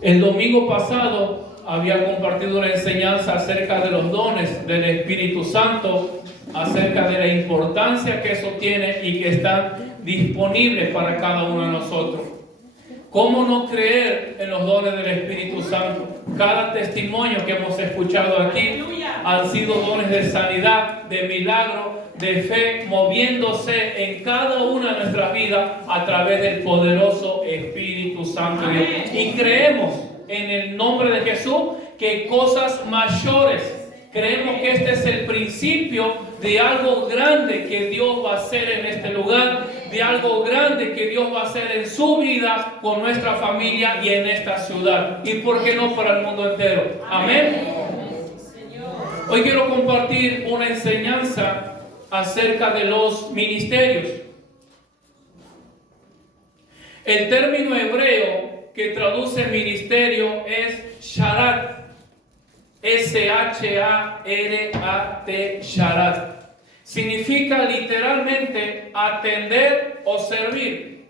El domingo pasado había compartido una enseñanza acerca de los dones del Espíritu Santo, acerca de la importancia que eso tiene y que están disponibles para cada uno de nosotros. ¿Cómo no creer en los dones del Espíritu Santo? Cada testimonio que hemos escuchado aquí han sido dones de sanidad, de milagro, de fe, moviéndose en cada una de nuestras vidas a través del poderoso Espíritu Santo. Y creemos en el nombre de Jesús que cosas mayores, creemos que este es el principio de algo grande que Dios va a hacer en este lugar, de algo grande que Dios va a hacer en su vida, con nuestra familia y en esta ciudad. Y por qué no para el mundo entero. Amén. Hoy quiero compartir una enseñanza acerca de los ministerios. El término hebreo que traduce ministerio es sharat. S-H-A-R-A-T, sharat. Significa literalmente atender o servir.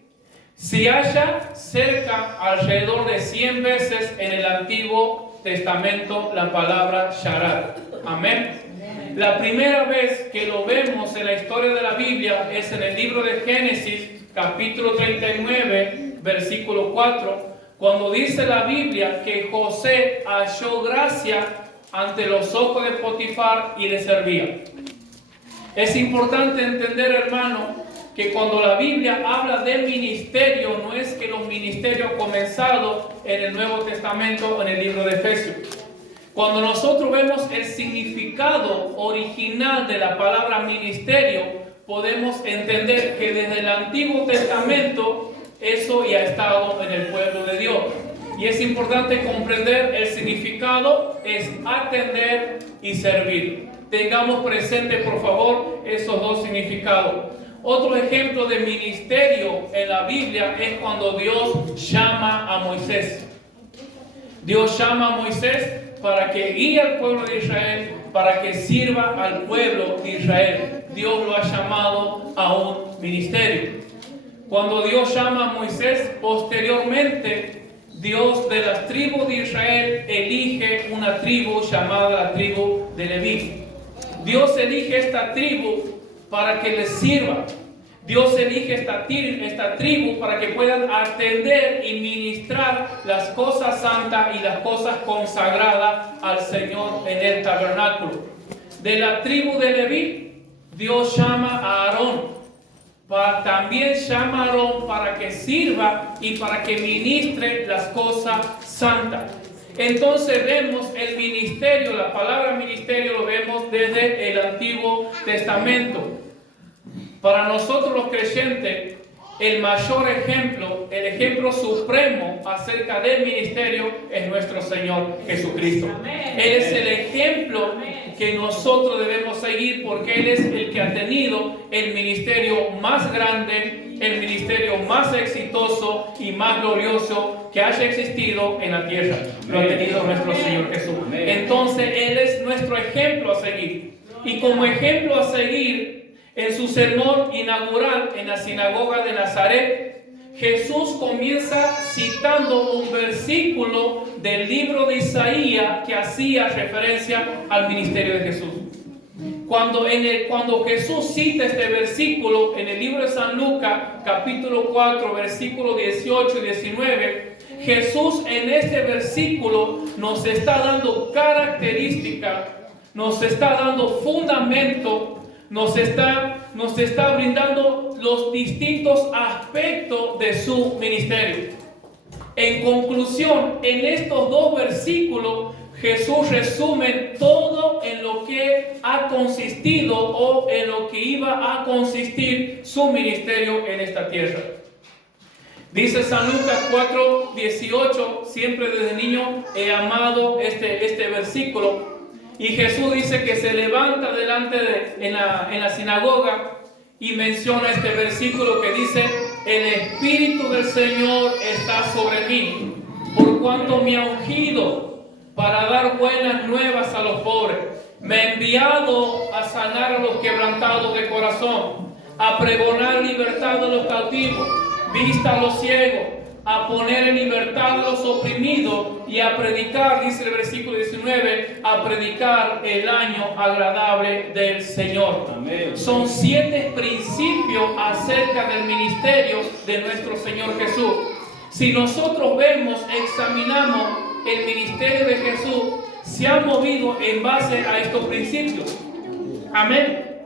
Se halla cerca alrededor de 100 veces en el Antiguo Testamento la palabra sharat. Amén. La primera vez que lo vemos en la historia de la Biblia es en el libro de Génesis, capítulo 39, versículo 4. Cuando dice la Biblia que José halló gracia ante los ojos de Potifar y le servía. Es importante entender, hermano, que cuando la Biblia habla de ministerio, no es que los ministerios comenzados en el Nuevo Testamento o en el libro de Efesios. Cuando nosotros vemos el significado original de la palabra ministerio, podemos entender que desde el Antiguo Testamento eso ya ha estado en el pueblo de Dios. Y es importante comprender el significado, es atender y servir. Tengamos presente, por favor, esos dos significados. Otro ejemplo de ministerio en la Biblia es cuando Dios llama a Moisés. Dios llama a Moisés para que guíe al pueblo de Israel, para que sirva al pueblo de Israel. Dios lo ha llamado a un ministerio. Cuando Dios llama a Moisés, posteriormente Dios de las tribus de Israel elige una tribu llamada la tribu de Leví. Dios elige esta tribu para que les sirva. Dios elige esta tribu para que puedan atender y ministrar las cosas santas y las cosas consagradas al Señor en el tabernáculo. De la tribu de Leví, Dios llama a Aarón. También llama a Aarón para que sirva y para que ministre las cosas santas. Entonces vemos el ministerio, la palabra ministerio lo vemos desde el Antiguo Testamento. Para nosotros los creyentes, el mayor ejemplo, el ejemplo supremo acerca del ministerio es nuestro Señor Jesucristo. Él es el ejemplo que nosotros debemos seguir porque Él es el que ha tenido el ministerio más grande, el ministerio más exitoso y más glorioso que haya existido en la tierra. Lo ha tenido nuestro Señor Jesús. Entonces Él es nuestro ejemplo a seguir. Y como ejemplo a seguir, en su sermón inaugural en la sinagoga de Nazaret, Jesús comienza citando un versículo del libro de Isaías que hacía referencia al ministerio de Jesús. Cuando Jesús cita este versículo en el libro de San Lucas, capítulo 4, versículos 18 y 19, Jesús en este versículo nos está dando características, nos está dando fundamento, nos está brindando los distintos aspectos de su ministerio. En conclusión, en estos dos versículos, Jesús resume todo en lo que ha consistido o en lo que iba a consistir su ministerio en esta tierra. Dice San Lucas 4:18, siempre desde niño he amado este versículo. Y Jesús dice que se levanta en la sinagoga y menciona este versículo que dice: el Espíritu del Señor está sobre mí, por cuanto me ha ungido para dar buenas nuevas a los pobres. Me ha enviado a sanar a los quebrantados de corazón, a pregonar libertad a los cautivos, vista a los ciegos, a poner en libertad a los oprimidos y a predicar, dice el versículo 19, a predicar el año agradable del Señor. Amén. Son 7 principios acerca del ministerio de nuestro Señor Jesús. Si nosotros vemos, examinamos el ministerio de Jesús, se ha movido en base a estos principios. Amén.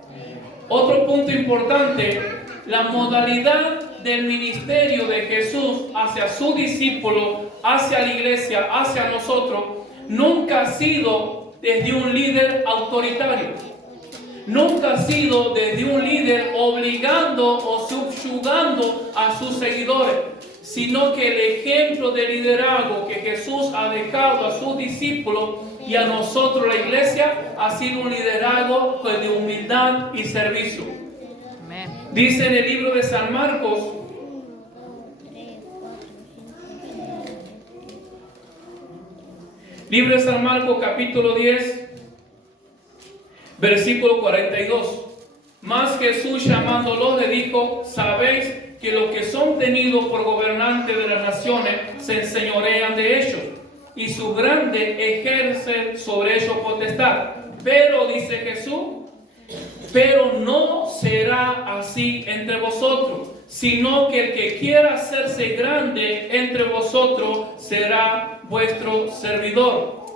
Otro punto importante, la modalidad del ministerio de Jesús hacia su discípulo, hacia la iglesia, hacia nosotros, nunca ha sido desde un líder autoritario. Nunca ha sido desde un líder obligando o subyugando a sus seguidores, sino que el ejemplo de liderazgo que Jesús ha dejado a sus discípulos y a nosotros, la iglesia, ha sido un liderazgo de humildad y servicio. Amén. Dice en el libro de San Marcos, libro de San Marcos capítulo 10, versículo 42. Mas Jesús llamándolos le dijo: sabéis que los que son tenidos por gobernantes de las naciones se enseñorean de ellos, y sus grandes ejercen sobre ellos potestad. Pero, dice Jesús, pero no será así entre vosotros, sino que el que quiera hacerse grande entre vosotros será vuestro servidor.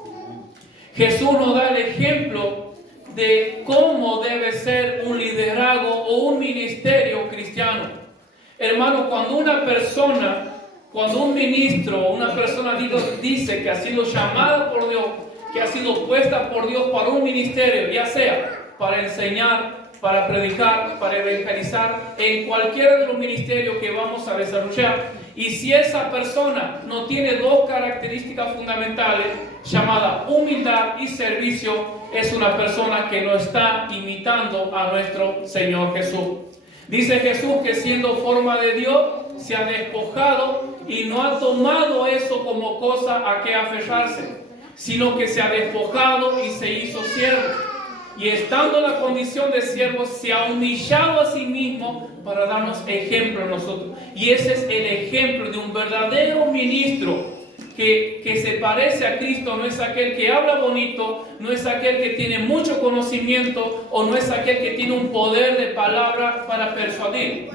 Jesús nos da el ejemplo de cómo debe ser un liderazgo o un ministerio cristiano. Hermano, cuando un ministro, una persona dice que ha sido llamada por Dios, que ha sido puesta por Dios para un ministerio, ya sea para enseñar, para predicar, para evangelizar, en cualquiera de los ministerios que vamos a desarrollar, y si esa persona no tiene 2 características fundamentales, llamadas humildad y servicio, es una persona que no está imitando a nuestro Señor Jesús. Dice Jesús que siendo forma de Dios, se ha despojado y no ha tomado eso como cosa a que aferrarse, sino que se ha despojado y se hizo siervo. Y estando en la condición de siervo, se ha humillado a sí mismo para darnos ejemplo a nosotros. Y ese es el ejemplo de un verdadero ministro que se parece a Cristo. No es aquel que habla bonito, no es aquel que tiene mucho conocimiento, o no es aquel que tiene un poder de palabra para persuadir.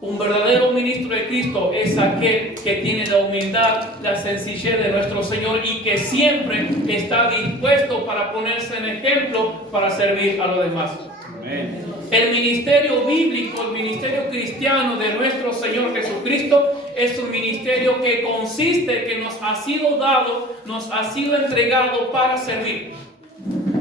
Un verdadero ministro de Cristo es aquel que tiene la humildad, la sencillez de nuestro Señor y que siempre está dispuesto para ponerse en ejemplo para servir a los demás. Amén. El ministerio bíblico, el ministerio cristiano de nuestro Señor Jesucristo es un ministerio que consiste, que nos ha sido dado, nos ha sido entregado para servir,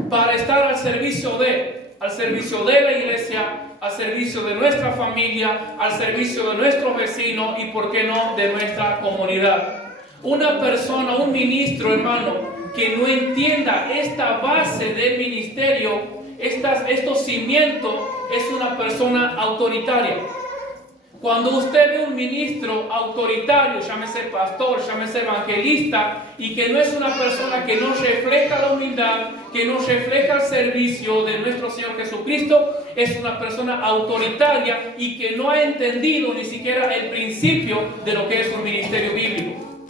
para estar al servicio de la iglesia, al servicio de nuestra familia, al servicio de nuestros vecinos y, por qué no, de nuestra comunidad. Una persona, un ministro, hermano, que no entienda esta base del ministerio, estos cimientos, es una persona autoritaria. Cuando usted ve un ministro autoritario, llámese pastor, llámese evangelista, y que no es una persona que no refleja la humildad, que no refleja el servicio de nuestro Señor Jesucristo, es una persona autoritaria y que no ha entendido ni siquiera el principio de lo que es un ministerio bíblico.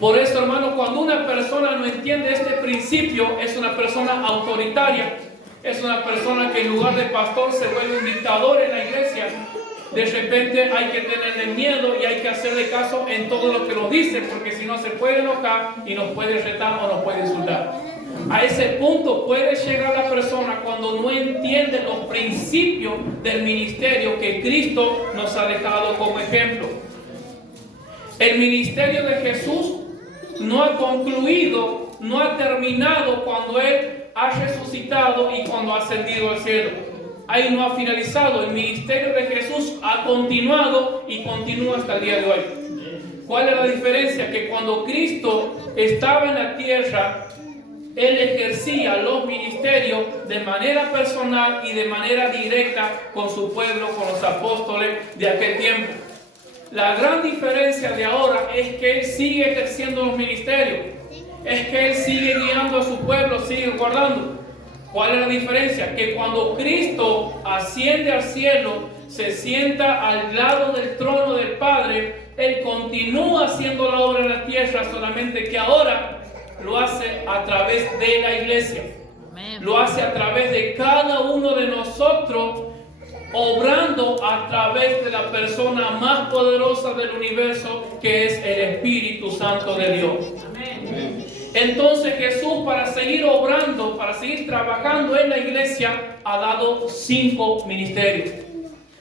Por eso, hermano, cuando una persona no entiende este principio, es una persona autoritaria, es una persona que en lugar de pastor se vuelve un dictador en la iglesia. De repente hay que tenerle miedo y hay que hacerle caso en todo lo que nos dice, porque si no se puede enojar y nos puede retar o nos puede insultar. A ese punto puede llegar la persona cuando no entiende los principios del ministerio que Cristo nos ha dejado como ejemplo. El ministerio de Jesús no ha concluido, no ha terminado cuando Él ha resucitado y cuando ha ascendido al cielo. Ahí no ha finalizado. El ministerio de Jesús ha continuado y continúa hasta el día de hoy. ¿Cuál es la diferencia? Que cuando Cristo estaba en la tierra, Él ejercía los ministerios de manera personal y de manera directa con su pueblo, con los apóstoles de aquel tiempo. La gran diferencia de ahora es que Él sigue ejerciendo los ministerios. Es que Él sigue guiando a su pueblo, sigue guardando. ¿Cuál es la diferencia? Que cuando Cristo asciende al cielo, se sienta al lado del trono del Padre, Él continúa haciendo la obra en la tierra, solamente que ahora lo hace a través de la iglesia. Lo hace a través de cada uno de nosotros, obrando a través de la persona más poderosa del universo, que es el Espíritu Santo de Dios. Entonces Jesús, para seguir obrando, para seguir trabajando en la iglesia, ha dado 5 ministerios.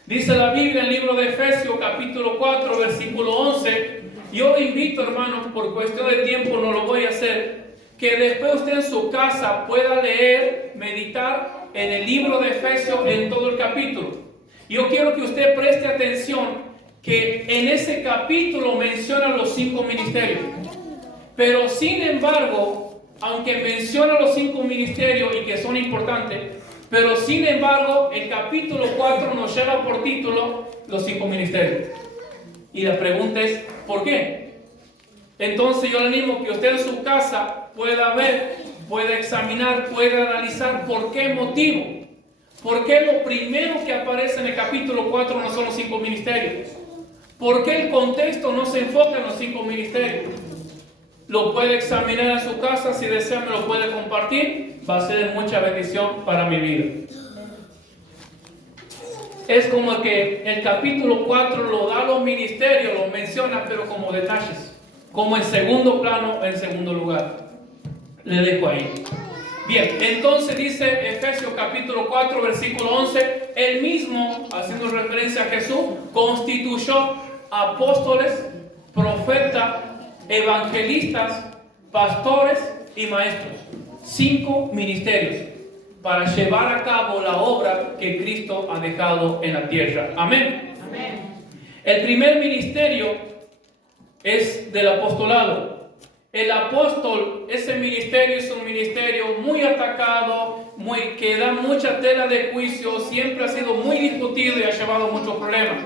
Dice la Biblia en el libro de Efesios capítulo 4 versículo 11. Yo le invito, hermanos, por cuestión de tiempo no lo voy a hacer, que después usted en su casa pueda leer, meditar en el libro de Efesios en todo el capítulo. Yo quiero que usted preste atención que en ese capítulo menciona los 5 ministerios. Pero sin embargo, aunque menciona los 5 ministerios y que son importantes, pero sin embargo el capítulo 4 nos lleva por título los 5 ministerios. Y la pregunta es, ¿por qué? Entonces yo le animo que usted en su casa pueda ver, pueda examinar, pueda analizar por qué motivo. ¿Por qué lo primero que aparece en el capítulo 4 no son los 5 ministerios? ¿Por qué el contexto no se enfoca en los 5 ministerios? Lo puede examinar en su casa, si desea me lo puede compartir, va a ser de mucha bendición para mi vida. Es como que el capítulo 4 lo da los ministerios, lo menciona, pero como detalles, como en segundo plano, en segundo lugar. Le dejo ahí. Bien, entonces dice Efesios capítulo 4 versículo 11, él mismo, haciendo referencia a Jesús, constituyó apóstoles, profetas, evangelistas, pastores y maestros. 5 ministerios para llevar a cabo la obra que Cristo ha dejado en la tierra. Amén. Amén. El primer ministerio es del apostolado. El apóstol, ese ministerio es un ministerio muy atacado, que da mucha tela de juicio, siempre ha sido muy discutido y ha llevado muchos problemas.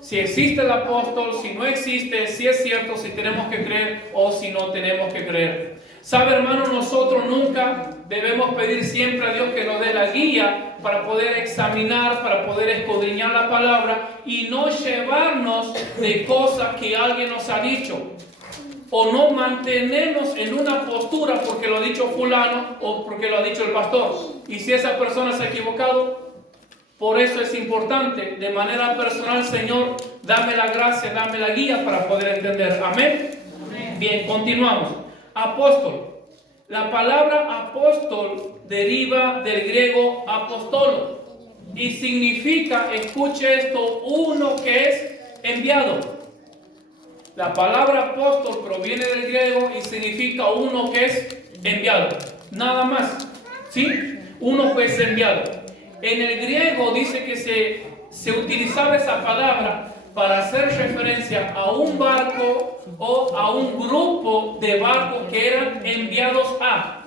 Si existe el apóstol, si no existe, si es cierto, si tenemos que creer o si no tenemos que creer. ¿Sabe, hermano? Nosotros nunca debemos pedir siempre a Dios que nos dé la guía para poder examinar, para poder escudriñar la palabra y no llevarnos de cosas que alguien nos ha dicho. O no mantenernos en una postura porque lo ha dicho fulano o porque lo ha dicho el pastor. Y si esa persona se ha equivocado, por eso es importante, de manera personal, Señor, dame la gracia, dame la guía para poder entender. Amén. Amén. Bien, continuamos. Apóstol. La palabra apóstol deriva del griego apostolo y significa, escuche esto, uno que es enviado. La palabra apóstol proviene del griego y significa uno que es enviado. Nada más. ¿Sí? Uno que es enviado. En el griego dice que se utilizaba esa palabra para hacer referencia a un barco o a un grupo de barcos que eran enviados a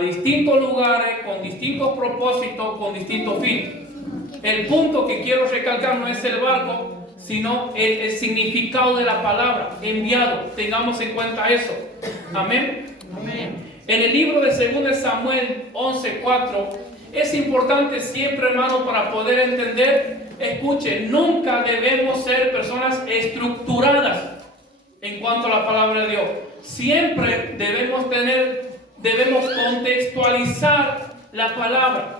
distintos lugares, con distintos propósitos, con distintos fines. El punto que quiero recalcar no es el barco, sino el significado de la palabra, enviado. Tengamos en cuenta eso. Amén. Amén. En el libro de 2 Samuel 11:4, es importante siempre, hermano, para poder entender, escuche, nunca debemos ser personas estructuradas en cuanto a la palabra de Dios. Siempre debemos contextualizar la palabra.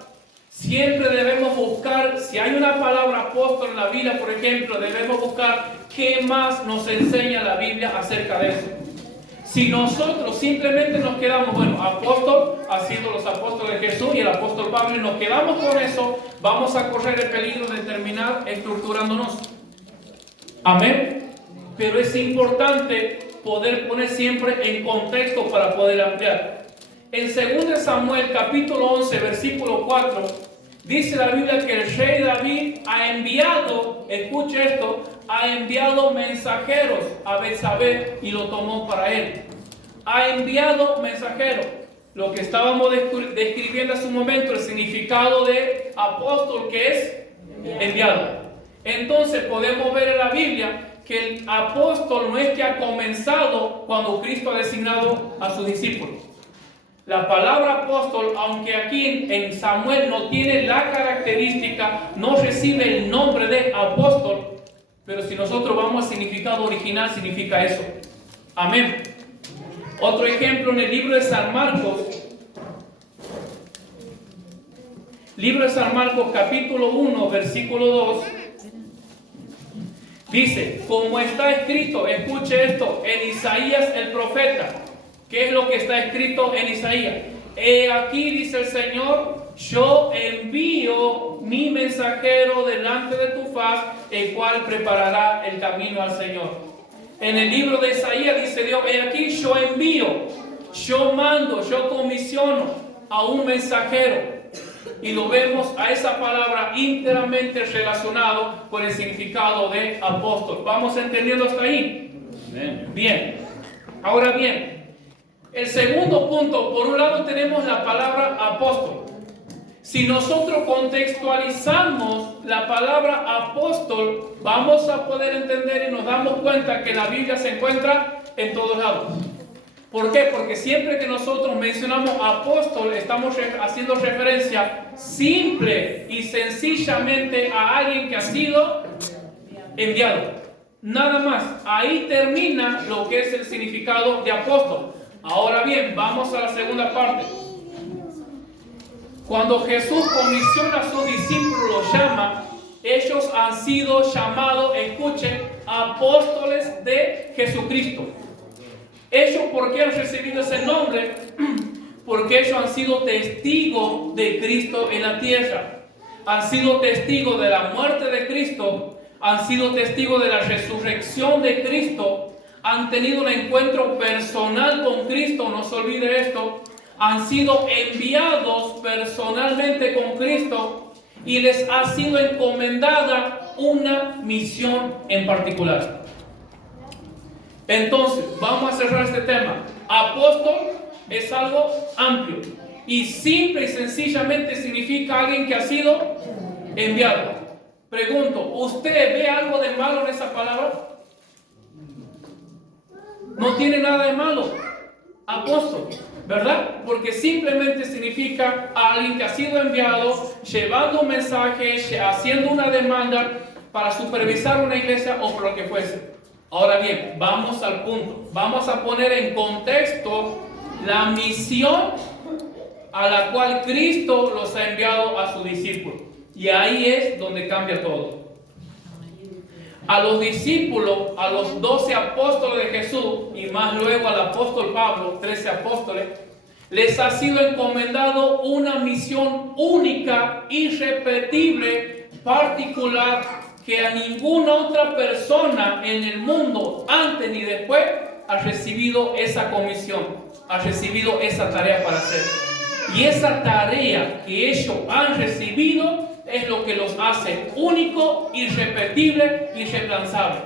Siempre debemos buscar, si hay una palabra apóstol en la Biblia, por ejemplo, debemos buscar qué más nos enseña la Biblia acerca de eso. Si nosotros simplemente nos quedamos, bueno, apóstol, ha sido los apóstoles de Jesús y el apóstol Pablo, y nos quedamos con eso, vamos a correr el peligro de terminar estructurándonos. Amén. Pero es importante poder poner siempre en contexto para poder ampliar. En 2 Samuel capítulo 11 versículo 4 dice la Biblia que el rey David ha enviado, escuche esto, ha enviado mensajeros a Betsabé y lo tomó para él. Ha enviado mensajeros. Lo que estábamos describiendo hace un momento, el significado de apóstol, que es enviado. Entonces podemos ver en la Biblia que el apóstol no es que ha comenzado cuando Cristo ha designado a sus discípulos. La palabra apóstol, aunque aquí en Samuel no tiene la característica, no recibe el nombre de apóstol, Pero si nosotros vamos al significado original, significa eso. Amén. Otro ejemplo en el libro de San Marcos. Libro de San Marcos, capítulo 1, versículo 2. Dice, como está escrito, escuche esto, en Isaías el profeta. ¿Qué es lo que está escrito en Isaías? He aquí, dice el Señor, yo envío mi mensajero delante de tu faz, el cual preparará el camino al Señor. En el libro de Isaías dice Dios, he aquí, yo envío, yo mando, yo comisiono a un mensajero. Y lo vemos a esa palabra íntimamente relacionado con el significado de apóstol. ¿Vamos entendiendo hasta ahí? Bien. Ahora bien, el segundo punto, por un lado tenemos la palabra apóstol. Si nosotros contextualizamos la palabra apóstol, vamos a poder entender y nos damos cuenta que la Biblia se encuentra en todos lados. ¿Por qué? Porque siempre que nosotros mencionamos apóstol, estamos haciendo referencia simple y sencillamente a alguien que ha sido enviado. Nada más. Ahí termina lo que es el significado de apóstol. Ahora bien, vamos a la segunda parte. Cuando Jesús comisiona a sus discípulos, los llama, ellos han sido llamados, escuchen, apóstoles de Jesucristo. Ellos, ¿por qué han recibido ese nombre? Porque ellos han sido testigos de Cristo en la tierra. Han sido testigos de la muerte de Cristo. Han sido testigos de la resurrección de Cristo. Han tenido un encuentro personal con Cristo, no se olvide esto. Han sido enviados personalmente con Cristo y les ha sido encomendada una misión en particular. Entonces, vamos a cerrar este tema. Apóstol es algo amplio y simple y sencillamente significa alguien que ha sido enviado. Pregunto, ¿usted ve algo de malo en esa palabra? No tiene nada de malo. Apóstol, ¿verdad? Porque simplemente significa a alguien que ha sido enviado, llevando un mensaje, haciendo una demanda para supervisar una iglesia o por lo que fuese. Ahora bien, vamos al punto. Vamos a poner en contexto la misión a la cual Cristo los ha enviado a sus discípulos. Y ahí es donde cambia todo. A los discípulos, a los 12 apóstoles de Jesús, y más luego al apóstol Pablo, 13 apóstoles, les ha sido encomendado una misión única, irrepetible, particular, que a ninguna otra persona en el mundo, antes ni después, ha recibido esa comisión, ha recibido esa tarea para hacer. Y esa tarea que ellos han recibido es lo que los hace único, irrepetible, irreemplazable.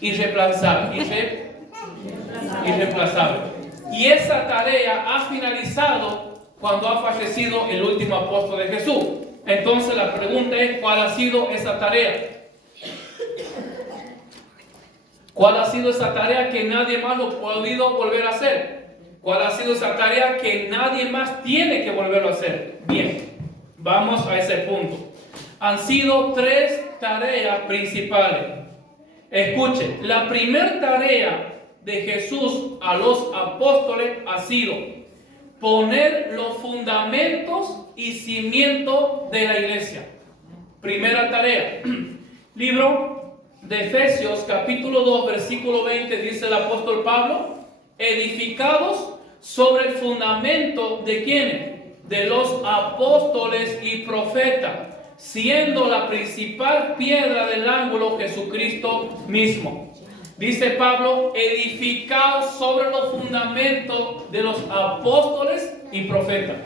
Irreemplazable. Y esa tarea ha finalizado cuando ha fallecido el último apóstol de Jesús. Entonces la pregunta es, ¿cuál ha sido esa tarea? ¿Cuál ha sido esa tarea que nadie más lo ha podido volver a hacer? ¿Cuál ha sido esa tarea que nadie más tiene que volverlo a hacer? Bien, vamos a ese punto. Han sido 3 tareas principales. Escuchen, la primera tarea de Jesús a los apóstoles ha sido poner los fundamentos y cimientos de la iglesia. Primera tarea. Libro de Efesios, capítulo 2, versículo 20, dice el apóstol Pablo, edificados sobre el fundamento de ¿quiénes? De los apóstoles y profetas, siendo la principal piedra del ángulo Jesucristo mismo. Dice Pablo, edificados sobre los fundamentos de los apóstoles y profetas.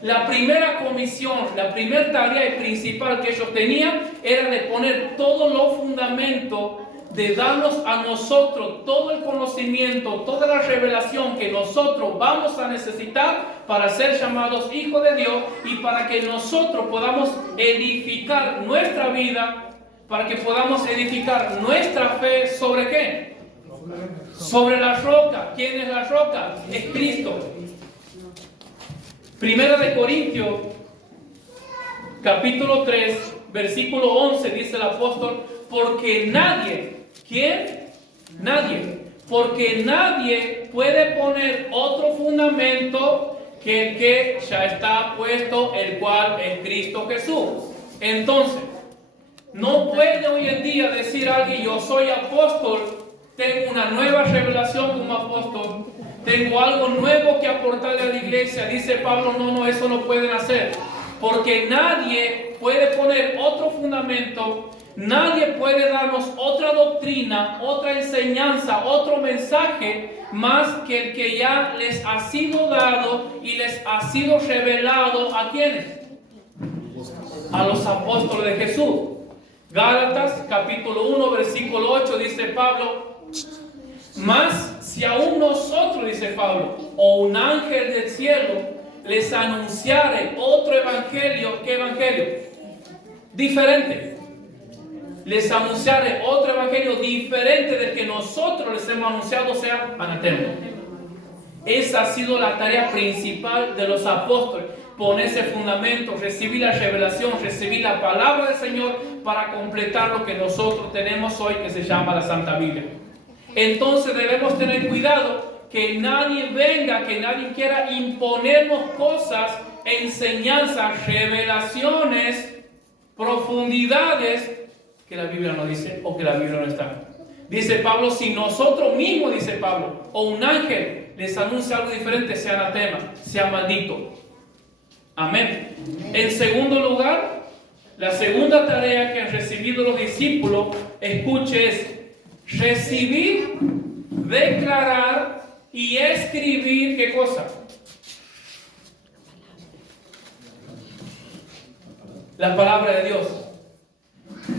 La primera comisión, la primera tarea principal que ellos tenían era de poner todos los fundamentos, de darnos a nosotros todo el conocimiento, toda la revelación que nosotros vamos a necesitar para ser llamados hijos de Dios y para que nosotros podamos edificar nuestra vida, para que podamos edificar nuestra fe ¿sobre qué? Sobre la roca. ¿Quién es la roca? Es Cristo. Primera de Corintios, capítulo 3, versículo 11, dice el apóstol, porque nadie, ¿quién? Nadie. Porque nadie puede poner otro fundamento que el que ya está puesto, el cual es Cristo Jesús. Entonces, no puede hoy en día decir alguien, yo soy apóstol, tengo una nueva revelación como apóstol, tengo algo nuevo que aportarle a la iglesia. Dice Pablo, no, eso no pueden hacer. Porque nadie puede poner otro fundamento, nadie puede darnos otra doctrina, otra enseñanza, otro mensaje, más que el que ya les ha sido dado y les ha sido revelado. ¿A quiénes? A los apóstoles de Jesús. Gálatas capítulo 1 versículo 8 dice Pablo, mas si aún nosotros, dice Pablo, o un ángel del cielo les anunciare otro evangelio, ¿qué evangelio? Diferente. Les anunciare otro evangelio diferente del que nosotros les hemos anunciado, sea anatema. Esa ha sido la tarea principal de los apóstoles. Poner ese fundamento, recibir la revelación, recibir la palabra del Señor para completar lo que nosotros tenemos hoy, que se llama la Santa Biblia. Entonces debemos tener cuidado que nadie venga, que nadie quiera imponernos cosas, enseñanzas, revelaciones, profundidades que la Biblia no dice o que la Biblia no está. Dice Pablo, si nosotros mismos, dice Pablo, o un ángel les anuncia algo diferente, sea anatema, sea maldito. Amén. En segundo lugar, la segunda tarea que han recibido los discípulos, escuche, es recibir, declarar y escribir, ¿qué cosa? La palabra de Dios.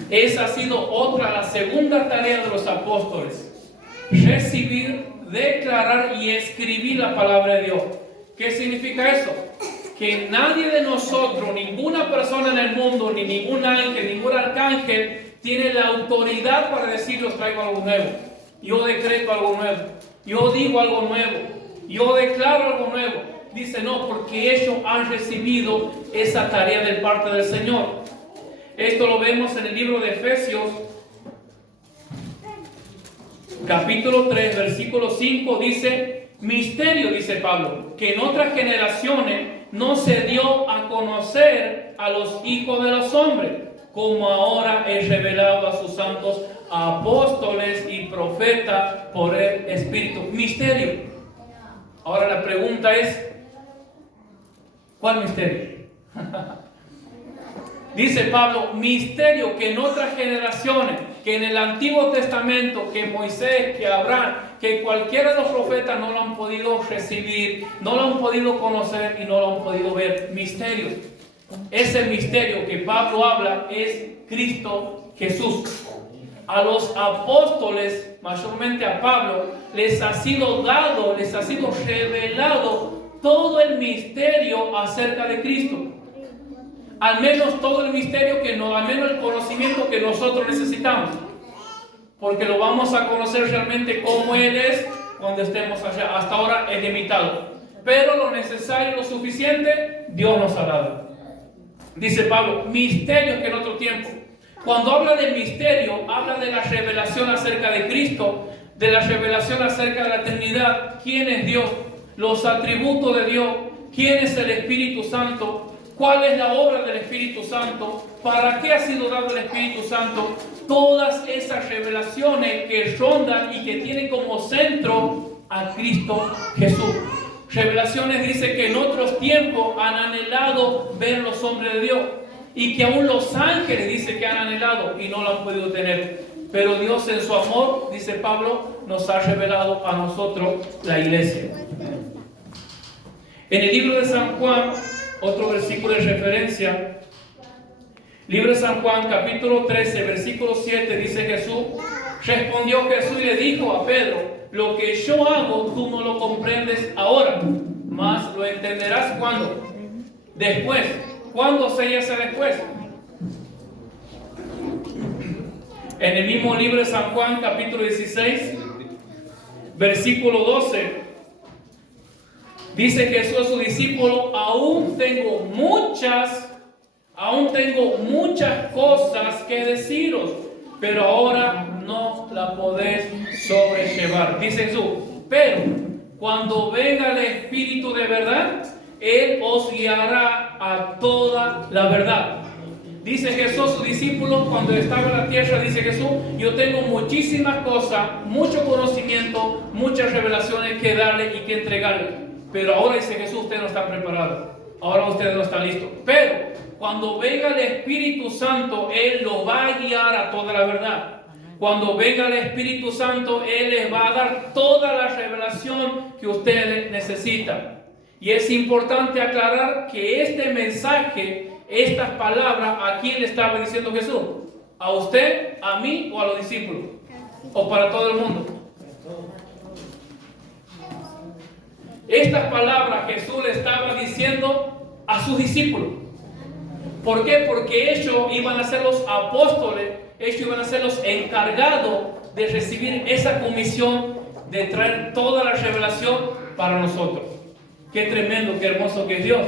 Esa ha sido la segunda tarea de los apóstoles. Recibir, declarar y escribir la palabra de Dios. ¿Qué significa eso? Que nadie de nosotros, ninguna persona en el mundo, ni ningún ángel, ningún arcángel, tiene la autoridad para decir, yo traigo algo nuevo. Yo decreto algo nuevo. Yo digo algo nuevo. Yo declaro algo nuevo. Dice, no, porque ellos han recibido esa tarea de parte del Señor. Esto lo vemos en el libro de Efesios, capítulo 3, versículo 5, dice, misterio, dice Pablo, que en otras generaciones no se dio a conocer a los hijos de los hombres, como ahora es revelado a sus santos apóstoles y profetas por el Espíritu. Misterio. Ahora la pregunta es, ¿cuál misterio? Dice Pablo, misterio que en otras generaciones, que en el Antiguo Testamento, que Moisés, que Abraham, que cualquiera de los profetas no lo han podido recibir, no lo han podido conocer y no lo han podido ver. Misterio. Ese misterio que Pablo habla es Cristo Jesús. A los apóstoles, mayormente a Pablo, les ha sido dado, les ha sido revelado todo el misterio acerca de Cristo. Al menos todo el misterio al menos el conocimiento que nosotros necesitamos. Porque lo vamos a conocer realmente como Él es cuando estemos allá. Hasta ahora es limitado. Pero lo necesario, lo suficiente, Dios nos ha dado. Dice Pablo, misterios que en otro tiempo. Cuando habla de misterio, habla de la revelación acerca de Cristo, de la revelación acerca de la eternidad. ¿Quién es Dios? Los atributos de Dios. ¿Quién es el Espíritu Santo? ¿Cuál es la obra del Espíritu Santo? ¿Para qué ha sido dado el Espíritu Santo? Todas esas revelaciones que rondan y que tienen como centro a Cristo Jesús. Revelaciones dice que en otros tiempos han anhelado ver los hombres de Dios. Y que aún los ángeles dice que han anhelado y no lo han podido tener. Pero Dios en su amor, dice Pablo, nos ha revelado a nosotros la iglesia. En el libro de San Juan, otro versículo de referencia, libro de San Juan, capítulo 13, versículo 7, dice Jesús, respondió Jesús y le dijo a Pedro, lo que yo hago tú no lo comprendes ahora, mas lo entenderás cuando, después. ¿Cuándo se hace después? En el mismo libro de San Juan, capítulo 16, versículo 12, dice Jesús a su discípulo, aún tengo muchas cosas que deciros, pero ahora no la podéis sobrellevar. Dice Jesús, pero cuando venga el Espíritu de verdad, Él os guiará a toda la verdad. Dice Jesús a sus discípulos cuando estaba en la tierra, dice Jesús, yo tengo muchísimas cosas, mucho conocimiento, muchas revelaciones que darle y que entregarle. Pero ahora dice Jesús, ustedes no están preparados, ahora ustedes no están listos. Pero cuando venga el Espíritu Santo, Él los va a guiar a toda la verdad. Cuando venga el Espíritu Santo, Él les va a dar toda la revelación que ustedes necesitan. Y es importante aclarar que este mensaje, estas palabras, ¿a quién le estaba diciendo Jesús? ¿A usted, a mí o a los discípulos? ¿O para todo el mundo? Estas palabras Jesús le estaba diciendo a sus discípulos. ¿Por qué? Porque ellos iban a ser los apóstoles, ellos iban a ser los encargados de recibir esa comisión de traer toda la revelación para nosotros. Qué tremendo, qué hermoso que es Dios.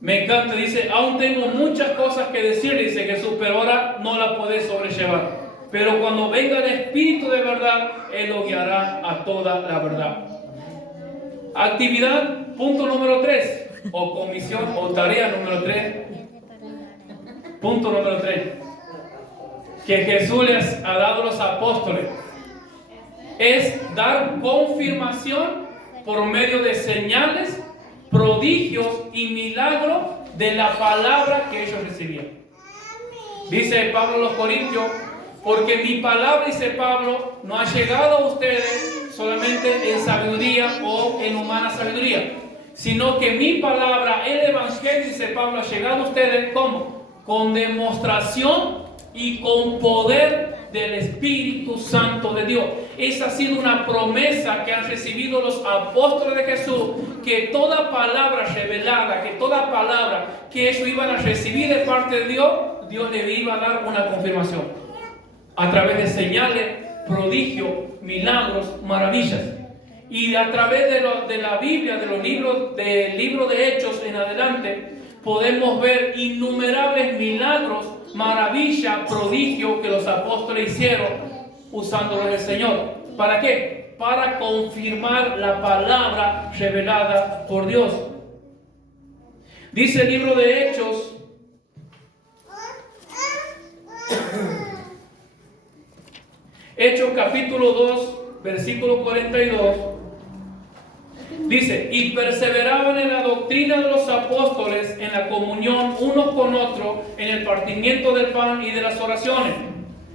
Me encanta, dice, aún tengo muchas cosas que decir, dice Jesús, pero ahora no la podéis sobrellevar. Pero cuando venga el Espíritu de verdad, Él lo guiará a toda la verdad. Actividad, punto número 3, o comisión, o tarea número 3. Punto número 3, que Jesús les ha dado a los apóstoles, es dar confirmación por medio de señales, prodigios y milagros de la palabra que ellos recibían. Dice Pablo a los Corintios, porque mi palabra, dice Pablo, no ha llegado a ustedes solamente en sabiduría o en humana sabiduría, sino que mi palabra, el Evangelio, dice Pablo, ha llegado a ustedes ¿cómo? Con demostración y con poder del Espíritu Santo de Dios. Esa ha sido una promesa que han recibido los apóstoles de Jesús, que toda palabra revelada, que toda palabra que ellos iban a recibir de parte de Dios, Dios les iba a dar una confirmación a través de señales, prodigios, milagros, maravillas. Y a través de la Biblia, de los libros, del libro de Hechos en adelante, podemos ver innumerables milagros, maravillas, prodigios que los apóstoles hicieron usándolos del Señor. ¿Para qué? Para confirmar la palabra revelada por Dios. Dice el libro de Hechos, Hechos capítulo 2, versículo 42. Dice, y perseveraban en la doctrina de los apóstoles, en la comunión unos con otros, en el partimiento del pan y de las oraciones.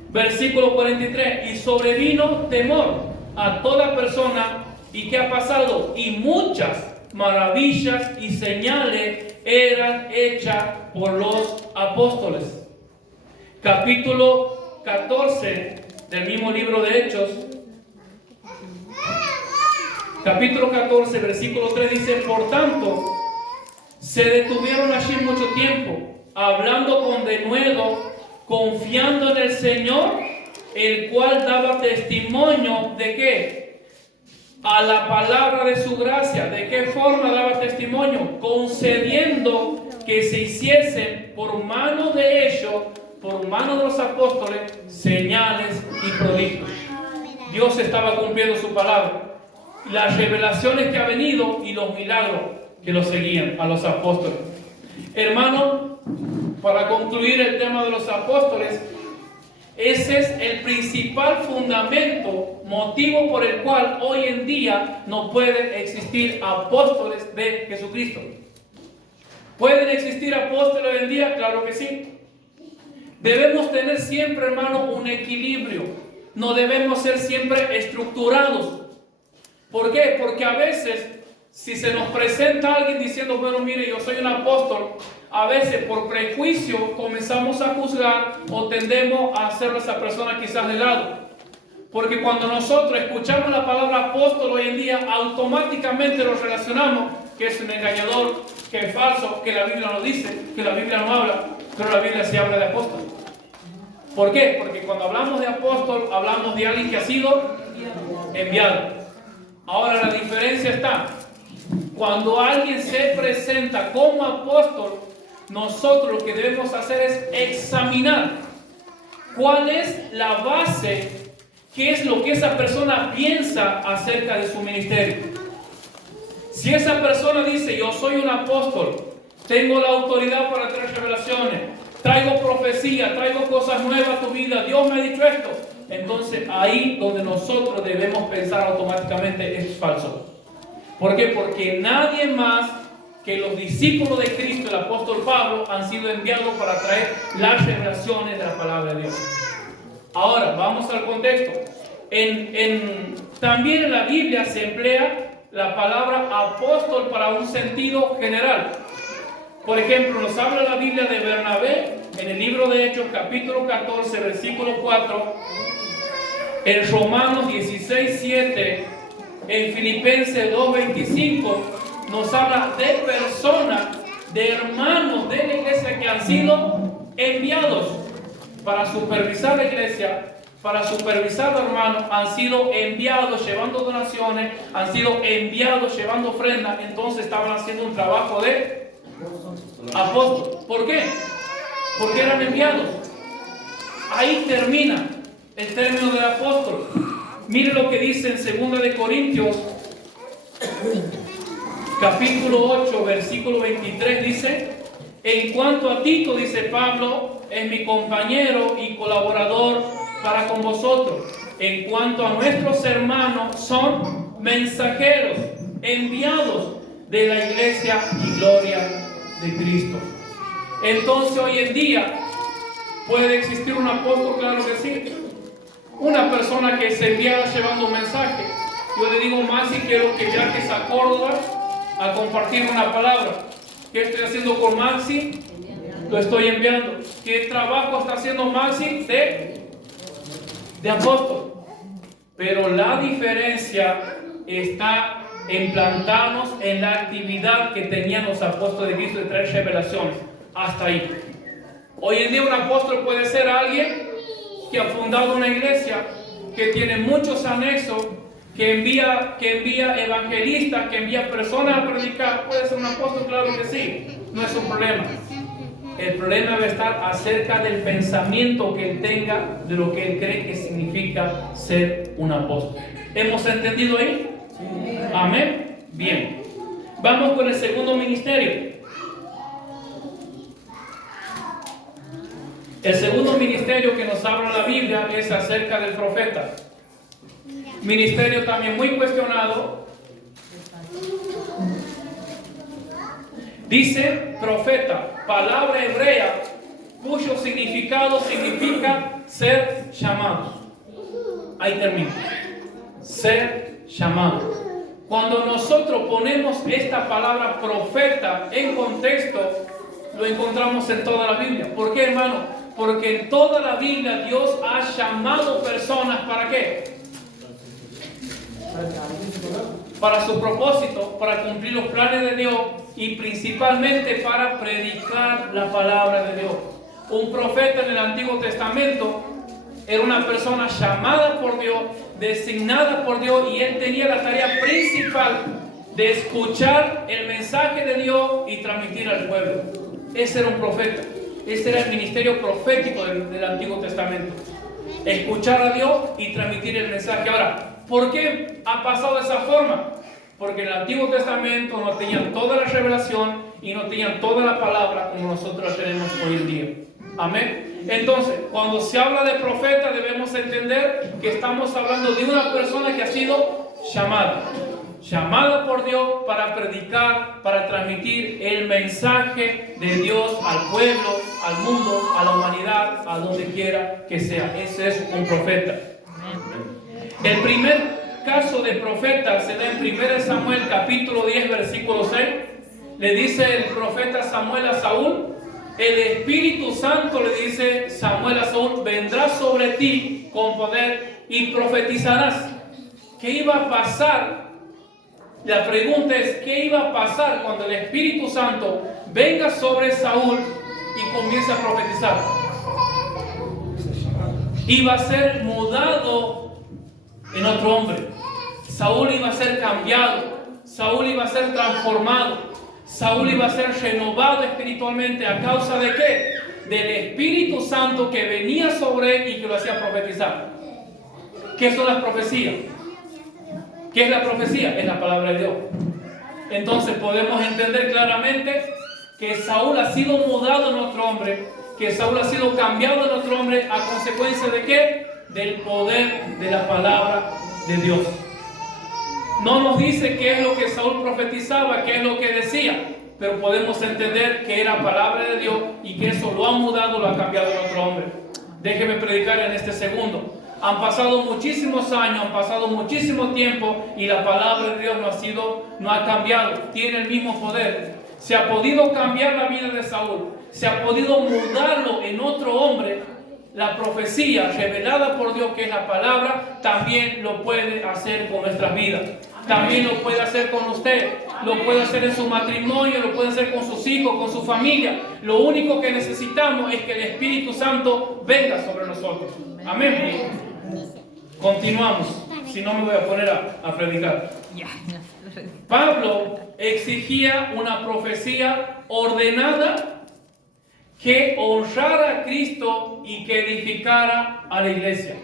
Versículo 43, y sobrevino temor a toda persona. ¿Y qué ha pasado? Y muchas maravillas y señales eran hechas por los apóstoles. Capítulo 14 del mismo libro de Hechos. Capítulo 14, versículo 3 dice, por tanto, se detuvieron allí mucho tiempo, hablando con denuedo, confiando en el Señor, el cual daba testimonio de ¿qué? A la palabra de su gracia. ¿De qué forma daba testimonio? Concediendo que se hiciesen por mano de ellos, por mano de los apóstoles, señales y prodigios. Dios estaba cumpliendo su palabra. Las revelaciones que ha venido y los milagros que los seguían a los apóstoles. Hermano, para concluir el tema de los apóstoles, ese es el principal fundamento, motivo por el cual hoy en día no pueden existir apóstoles de Jesucristo. ¿Pueden existir apóstoles hoy en día? Claro que sí. Debemos tener siempre, hermano, un equilibrio. No debemos ser siempre estructurados. ¿Por qué? Porque a veces, si se nos presenta alguien diciendo, bueno, mire, yo soy un apóstol, a veces por prejuicio comenzamos a juzgar o tendemos a hacer a esa persona quizás de lado. Porque cuando nosotros escuchamos la palabra apóstol hoy en día, automáticamente lo relacionamos que es un engañador, que es falso, que la Biblia no dice, que la Biblia no habla, pero la Biblia sí habla de apóstol. ¿Por qué? Porque cuando hablamos de apóstol, hablamos de alguien que ha sido enviado. Ahora la diferencia está, cuando alguien se presenta como apóstol, nosotros lo que debemos hacer es examinar cuál es la base, qué es lo que esa persona piensa acerca de su ministerio. Si esa persona dice, yo soy un apóstol, tengo la autoridad para traer revelaciones, traigo profecía, traigo cosas nuevas a tu vida, Dios me ha dicho esto, entonces ahí donde nosotros debemos pensar automáticamente es falso. ¿Por qué? Porque nadie más que los discípulos de Cristo, el apóstol Pablo, han sido enviados para traer las revelaciones de la palabra de Dios. Ahora, vamos al contexto. También en la Biblia se emplea la palabra apóstol para un sentido general. Por ejemplo, nos habla la Biblia de Bernabé en el libro de Hechos, capítulo 14, versículo 4, en Romanos 16, 7, en Filipenses 2, 25, nos habla de personas, de hermanos de la iglesia que han sido enviados para supervisar la iglesia, para supervisar a los hermanos, han sido enviados llevando donaciones, han sido enviados llevando ofrendas, entonces estaban haciendo un trabajo de apóstol. ¿Por qué? Porque eran enviados. Ahí termina el término del apóstol. Mire lo que dice en 2 de Corintios, capítulo 8, versículo 23, dice: en cuanto a Tito, dice Pablo, es mi compañero y colaborador para con vosotros. En cuanto a nuestros hermanos, son mensajeros, enviados de la iglesia y gloria de Cristo. Entonces hoy en día puede existir un apóstol, claro que sí. Una persona que se envía llevando un mensaje. Yo le digo, Maxi, quiero que viajes a Córdoba a compartir una palabra. ¿Qué estoy haciendo con Maxi? Lo estoy enviando. ¿Qué trabajo está haciendo Maxi? De apóstol. Pero la diferencia está en plantarnos en la actividad que tenían los apóstoles de Cristo de traer revelaciones. Hasta ahí. Hoy en día un apóstol puede ser alguien que ha fundado una iglesia, que tiene muchos anexos, que envía evangelistas, que envía personas a predicar. Puede ser un apóstol, claro que sí, no es un problema. El problema debe estar acerca del pensamiento que él tenga, de lo que él cree que significa ser un apóstol. ¿Hemos entendido ahí? Sí. Amén. Bien. Vamos con el segundo ministerio. El segundo ministerio que nos habla la Biblia es acerca del profeta. Ministerio también muy cuestionado. Dice profeta, palabra hebrea cuyo significado significa ser llamado. Ahí termina. Ser llamado. Cuando nosotros ponemos esta palabra profeta en contexto, lo encontramos en toda la Biblia. ¿Por qué, hermano? Porque en toda la Biblia Dios ha llamado personas, ¿para qué? Para su propósito, para cumplir los planes de Dios y principalmente para predicar la palabra de Dios. Un profeta en el Antiguo Testamento era una persona llamada por Dios, designada por Dios, y él tenía la tarea principal de escuchar el mensaje de Dios y transmitir al pueblo. Ese era un profeta. Ese era el ministerio profético del Antiguo Testamento. Escuchar a Dios y transmitir el mensaje. Ahora, ¿por qué ha pasado de esa forma? Porque en el Antiguo Testamento no tenían toda la revelación y no tenían toda la palabra como nosotros tenemos hoy en día. Amén. Entonces, cuando se habla de profeta, debemos entender que estamos hablando de una persona que ha sido llamada por Dios para predicar, para transmitir el mensaje de Dios al pueblo, al mundo, a la humanidad, a donde quiera que sea. Ese es un profeta. El primer caso de profeta se da en 1 Samuel capítulo 10 versículo 6. Le dice el profeta Samuel a Saúl, el Espíritu Santo le dice Samuel a Saúl, vendrá sobre ti con poder y profetizarás. ¿Qué iba a pasar? La pregunta es, ¿qué iba a pasar cuando el Espíritu Santo venga sobre Saúl y comience a profetizar? Iba a ser mudado en otro hombre. Saúl iba a ser cambiado. Saúl iba a ser transformado. Saúl iba a ser renovado espiritualmente. ¿A causa de qué? Del Espíritu Santo que venía sobre él y que lo hacía profetizar. ¿Qué son las profecías? ¿Qué es la profecía? Es la palabra de Dios. Entonces podemos entender claramente que Saúl ha sido mudado en otro hombre, que Saúl ha sido cambiado en otro hombre a consecuencia de ¿qué? Del poder de la palabra de Dios. No nos dice qué es lo que Saúl profetizaba, qué es lo que decía, pero podemos entender que era palabra de Dios y que eso lo ha mudado, lo ha cambiado en otro hombre. Déjeme predicar en este segundo. Han pasado muchísimos años, han pasado muchísimo tiempo y la palabra de Dios no ha cambiado, tiene el mismo poder. Se ha podido cambiar la vida de Saúl, se ha podido mudarlo en otro hombre. La profecía revelada por Dios, que es la palabra, también lo puede hacer con nuestras vidas. También lo puede hacer con usted, lo puede hacer en su matrimonio, lo puede hacer con sus hijos, con su familia. Lo único que necesitamos es que el Espíritu Santo venga sobre nosotros. Amén. Continuamos, si no me voy a poner a predicar. Pablo exigía una profecía ordenada que honrara a Cristo y que edificara a la iglesia.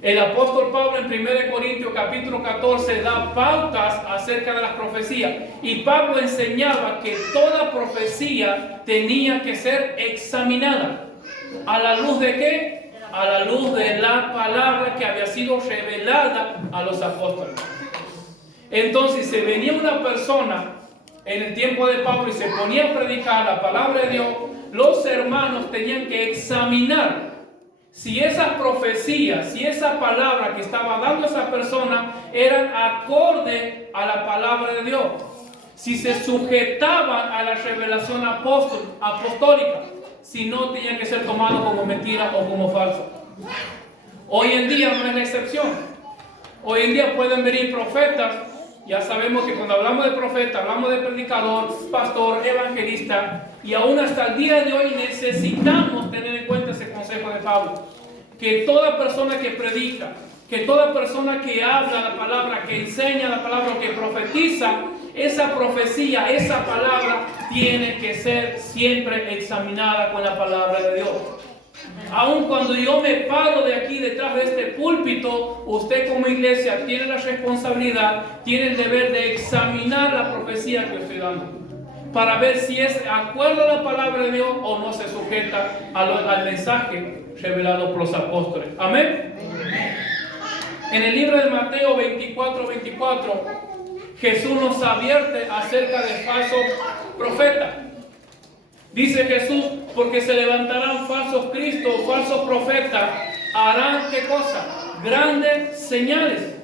El apóstol Pablo en 1 Corintios capítulo 14 da pautas acerca de las profecías. Y Pablo enseñaba que toda profecía tenía que ser examinada. ¿A la luz de qué? A la luz de la palabra que había sido revelada a los apóstoles. Entonces, si venía una persona en el tiempo de Pablo y se ponía a predicar la palabra de Dios, los hermanos tenían que examinar si esas profecías, si esa palabra que estaba dando esa persona eran acorde a la palabra de Dios, si se sujetaban a la revelación apostólica, si no tenían que ser tomados como mentira o como falso. Hoy en día no es la excepción. Hoy en día pueden venir profetas. Ya sabemos que cuando hablamos de profeta, hablamos de predicador, pastor, evangelista, y aún hasta el día de hoy necesitamos tener en cuenta ese consejo de Pablo, que toda persona que predica, que toda persona que habla la palabra, que enseña la palabra, que profetiza, esa profecía, esa palabra tiene que ser siempre examinada con la palabra de Dios. Aun cuando yo me paro de aquí detrás de este púlpito, usted como iglesia tiene la responsabilidad, tiene el deber de examinar la profecía que estoy dando, para ver si es de acuerdo a la palabra de Dios o no se sujeta al mensaje revelado por los apóstoles. Amén. En el libro de Mateo 24:24, Jesús nos advierte acerca de falsos profetas. Dice Jesús, porque se levantarán falsos cristos, falsos profetas, harán ¿qué cosa? Grandes señales,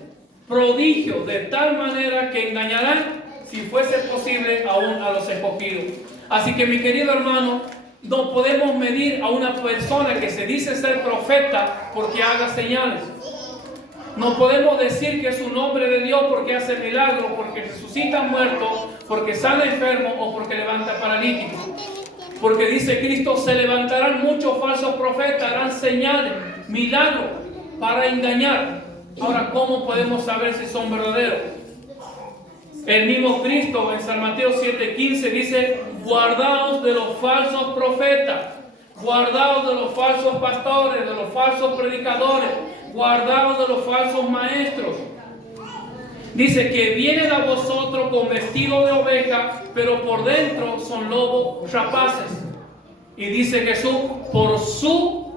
prodigios, de tal manera que engañarán, si fuese posible, aún a los escogidos. Así que mi querido hermano, no podemos medir a una persona que se dice ser profeta porque haga señales. No podemos decir que es un hombre de Dios porque hace milagros, porque resucita muertos, porque sana enfermos o porque levanta paralíticos. Porque dice Cristo, se levantarán muchos falsos profetas, harán señales, milagros para engañar. Ahora, ¿cómo podemos saber si son verdaderos? El mismo Cristo en San Mateo 7:15 dice, guardaos de los falsos profetas, guardaos de los falsos pastores, de los falsos predicadores, guardaos de los falsos maestros. Dice que vienen a vosotros con vestido de oveja, pero por dentro son lobos rapaces. Y dice Jesús, por su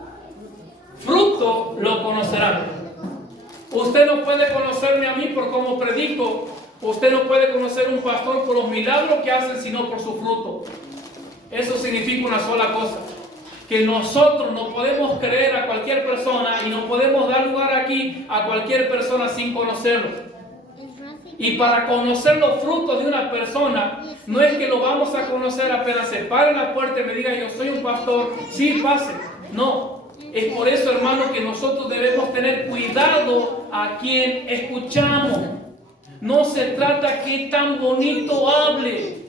fruto lo conocerán. Usted no puede conocerme a mí por cómo predico. Usted no puede conocer un pastor por los milagros que hacen, sino por su fruto. Eso significa una sola cosa. Que nosotros no podemos creer a cualquier persona y no podemos dar lugar aquí a cualquier persona sin conocerlo. Y para conocer los frutos de una persona, no es que lo vamos a conocer apenas se pare en la puerta y me diga yo soy un pastor, sí, pase. No, es por eso, hermano, que nosotros debemos tener cuidado a quien escuchamos. No se trata que tan bonito hable,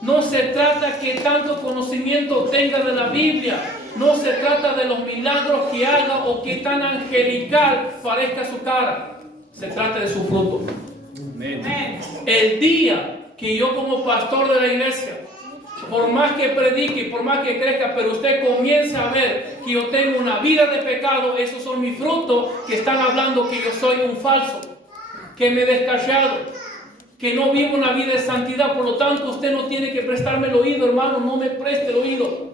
no se trata que tanto conocimiento tenga de la Biblia, no se trata de los milagros que haga o que tan angelical parezca su cara, se trata de su fruto. El día que yo como pastor de la iglesia, por más que predique y por más que crezca, pero usted comience a ver que yo tengo una vida de pecado, esos son mis frutos que están hablando que yo soy un falso, que me he descarriado, que no vivo una vida de santidad. Por lo tanto, usted no tiene que prestarme el oído, hermano, no me preste el oído.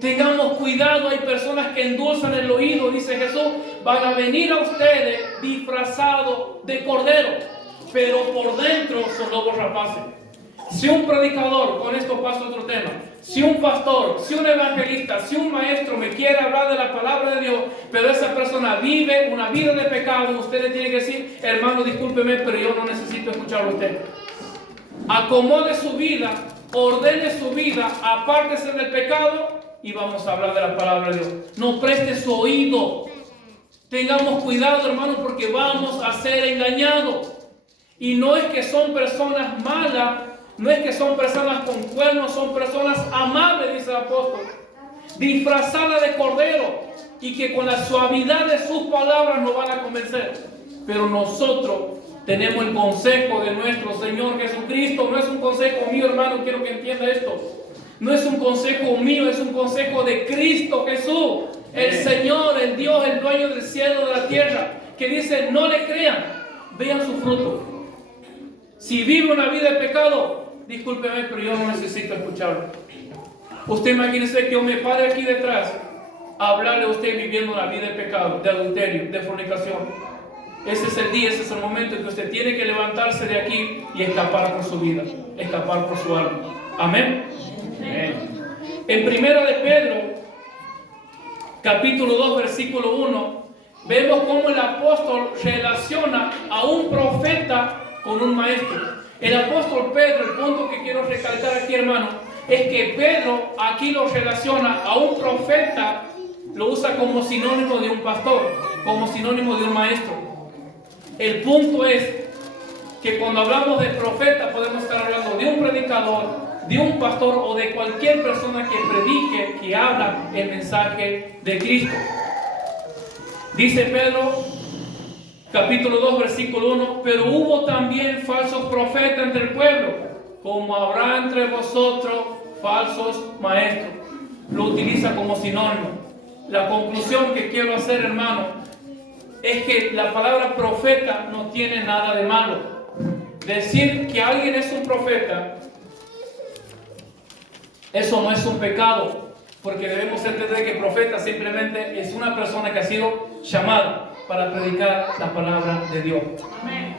Tengamos cuidado, hay personas que endulzan el oído, dice Jesús, van a venir a ustedes disfrazados de cordero, pero por dentro son lobos rapaces. Si un predicador, con esto paso a otro tema, si un pastor, si un evangelista, si un maestro me quiere hablar de la palabra de Dios, pero esa persona vive una vida de pecado, usted le tiene que decir, hermano, discúlpeme, pero yo no necesito escucharlo a usted. Acomode su vida, ordene su vida, apártese del pecado y vamos a hablar de la palabra de Dios. No preste su oído. Tengamos cuidado, hermano, porque vamos a ser engañados. Y no es que son personas malas, no es que son personas con cuernos, son personas amables, dice el apóstol, disfrazadas de cordero, y que con la suavidad de sus palabras nos van a convencer. Pero nosotros tenemos el consejo de nuestro Señor Jesucristo. No es un consejo mío, hermano, quiero que entienda esto. No es un consejo mío, es un consejo de Cristo Jesús, el Señor, el Dios, el dueño del cielo y de la tierra, que dice, no le crean, vean su fruto. Si vive una vida de pecado, discúlpeme, pero yo no necesito escucharlo. Usted imagínese que yo me pare aquí detrás a hablarle a usted viviendo una vida de pecado, de adulterio, de fornicación. Ese es el día, ese es el momento en que usted tiene que levantarse de aquí y escapar por su vida, escapar por su alma. Amén. En Primera de Pedro, capítulo 2, versículo 1, vemos cómo el apóstol relaciona a un profeta con un maestro. El apóstol Pedro, el punto que quiero recalcar aquí, hermano, es que Pedro aquí lo relaciona a un profeta, lo usa como sinónimo de un pastor, como sinónimo de un maestro. El punto es que cuando hablamos de profeta podemos estar hablando de un predicador, de un pastor o de cualquier persona que predique, que habla el mensaje de Cristo. Dice Pedro, capítulo 2, versículo 1, pero hubo también falsos profetas entre el pueblo, como habrá entre vosotros falsos maestros. Lo utiliza como sinónimo. La conclusión que quiero hacer, hermano, es que la palabra profeta no tiene nada de malo. Decir que alguien es un profeta, eso no es un pecado, porque debemos entender que profeta simplemente es una persona que ha sido llamada para predicar la palabra de Dios.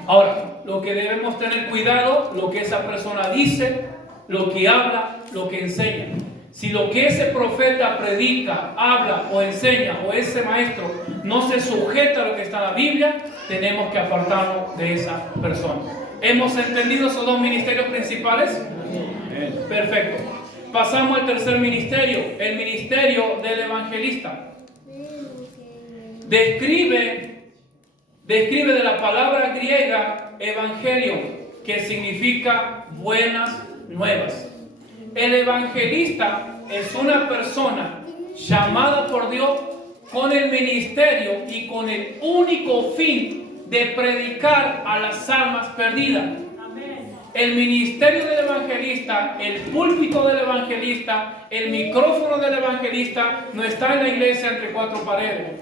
Ahora, lo que debemos tener cuidado, lo que esa persona dice, lo que habla, lo que enseña. Si lo que ese profeta predica, habla o enseña, o ese maestro no se sujeta a lo que está en la Biblia, tenemos que apartarnos de esa persona. ¿Hemos entendido esos dos ministerios principales? Perfecto. Pasamos al tercer ministerio, el ministerio del evangelista. Describe de la palabra griega evangelio, que significa buenas nuevas. El evangelista es una persona llamada por Dios con el ministerio y con el único fin de predicar a las almas perdidas. El ministerio del evangelista, el púlpito del evangelista, el micrófono del evangelista no está en la iglesia entre cuatro paredes.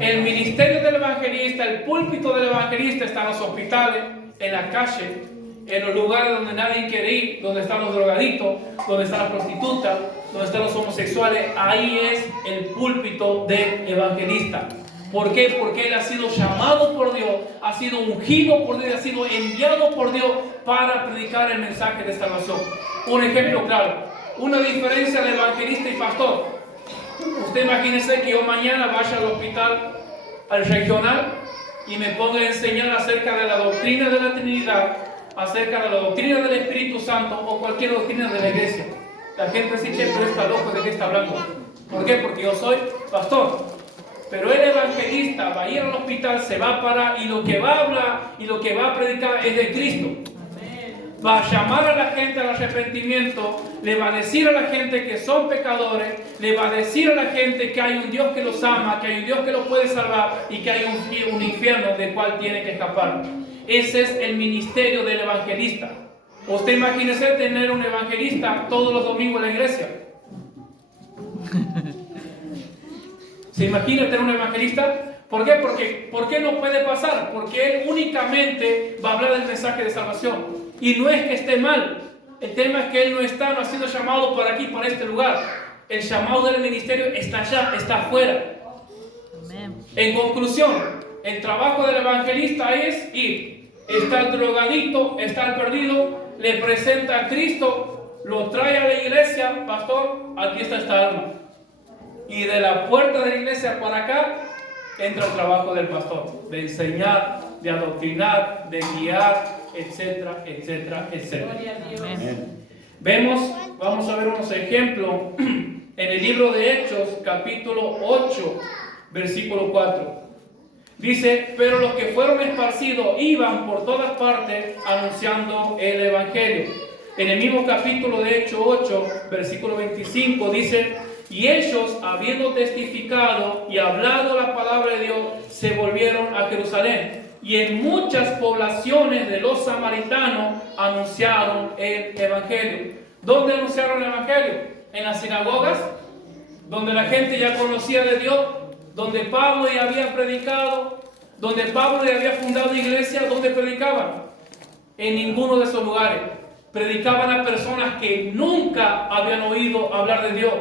El ministerio del evangelista, el púlpito del evangelista está en los hospitales, en la calle, en los lugares donde nadie quiere ir, donde están los drogadictos, donde están las prostitutas, donde están los homosexuales. Ahí es el púlpito del evangelista. ¿Por qué? Porque él ha sido llamado por Dios, ha sido ungido por Dios, ha sido enviado por Dios para predicar el mensaje de salvación. Un ejemplo claro, una diferencia de evangelista y pastor. Usted imagínese que yo mañana vaya al hospital, al regional, y me ponga a enseñar acerca de la doctrina de la Trinidad, acerca de la doctrina del Espíritu Santo o cualquier doctrina de la iglesia. La gente dice, pero está loco, ¿de qué está hablando? ¿Por qué? Porque yo soy pastor. Pero el evangelista va a ir al hospital, se va a parar y lo que va a hablar y lo que va a predicar es de Cristo. Va a llamar a la gente al arrepentimiento, le va a decir a la gente que son pecadores, le va a decir a la gente que hay un Dios que los ama, que hay un Dios que los puede salvar y que hay un infierno del cual tiene que escapar. Ese es el ministerio del evangelista. Usted imagínese tener un evangelista todos los domingos en la iglesia. ¿Se imagina tener un evangelista? ¿Por qué? ¿Por qué no puede pasar? Porque él únicamente va a hablar del mensaje de salvación. Y no es que esté mal. El tema es que él no ha sido llamado por aquí, por este lugar. El llamado del ministerio está allá, está afuera. En conclusión, el trabajo del evangelista es ir. Está el drogadito, está el perdido, le presenta a Cristo, lo trae a la iglesia, pastor, aquí está esta alma. Y de la puerta de la iglesia para acá, entra el trabajo del pastor, de enseñar, de adoctrinar, de guiar, etcétera, etcétera, etcétera. Vamos a ver unos ejemplos en el libro de Hechos, capítulo 8, versículo 4. Dice, pero los que fueron esparcidos iban por todas partes anunciando el evangelio. En el mismo capítulo de Hechos 8, versículo 25, dice, y ellos, habiendo testificado y hablado la palabra de Dios, se volvieron a Jerusalén. Y en muchas poblaciones de los samaritanos anunciaron el evangelio. ¿Dónde anunciaron el evangelio? En las sinagogas, donde la gente ya conocía de Dios, donde Pablo ya había predicado, donde Pablo ya había fundado iglesias. ¿Dónde predicaban? En ninguno de esos lugares. Predicaban a personas que nunca habían oído hablar de Dios.